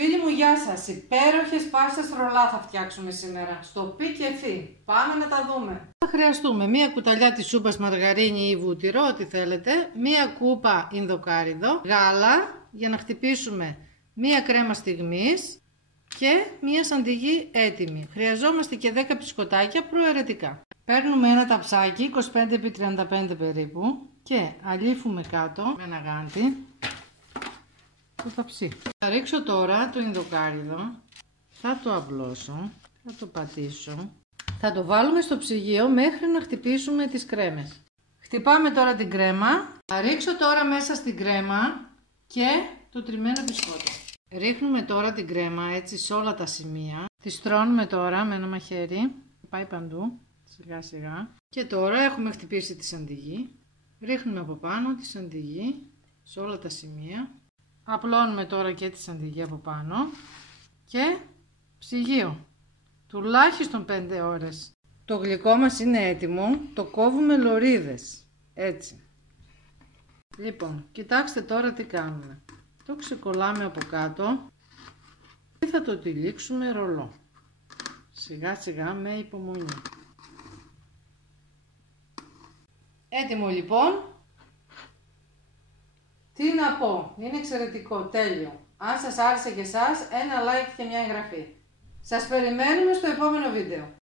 Φίλοι μου, γεια σας! Υπέροχες πάστες ρολά θα φτιάξουμε σήμερα. Στο πι και φι. Πάμε να τα δούμε. Θα χρειαστούμε μία κουταλιά της σούπας μαργαρίνη ή βούτυρο, ό,τι θέλετε, μία κούπα ινδοκάριδο, γάλα για να χτυπήσουμε μία κρέμα στιγμής και μία σαντιγί έτοιμη. Χρειαζόμαστε και 10 μπισκοτάκια προαιρετικά. Παίρνουμε ένα ταψάκι 25x35 περίπου και αλήφουμε κάτω με ένα γάντι το ταψί. Θα ρίξω τώρα το ινδοκάριδο, θα το απλώσω, θα το πατήσω, θα το βάλουμε στο ψυγείο μέχρι να χτυπήσουμε τις κρέμες. Χτυπάμε τώρα την κρέμα, θα ρίξω τώρα μέσα στην κρέμα και το τριμμένο μπισκότο. Ρίχνουμε τώρα την κρέμα έτσι σε όλα τα σημεία, τη στρώνουμε τώρα με ένα μαχαίρι, πάει παντού, σιγά σιγά. Και τώρα έχουμε χτυπήσει τη σαντιγί, ρίχνουμε από πάνω τη σαντιγί σε όλα τα σημεία. Απλώνουμε τώρα και τη σαντιγί από πάνω και ψυγείο, τουλάχιστον 5 ώρες. Το γλυκό μας είναι έτοιμο, το κόβουμε λωρίδες, έτσι. Λοιπόν, κοιτάξτε τώρα τι κάνουμε. Το ξεκολλάμε από κάτω και θα το τυλίξουμε ρολό. Σιγά σιγά με υπομονή. Έτοιμο λοιπόν. Τι να πω, είναι εξαιρετικό, τέλειο. Αν σας άρεσε και εσάς, ένα like και μια εγγραφή. Σας περιμένουμε στο επόμενο βίντεο.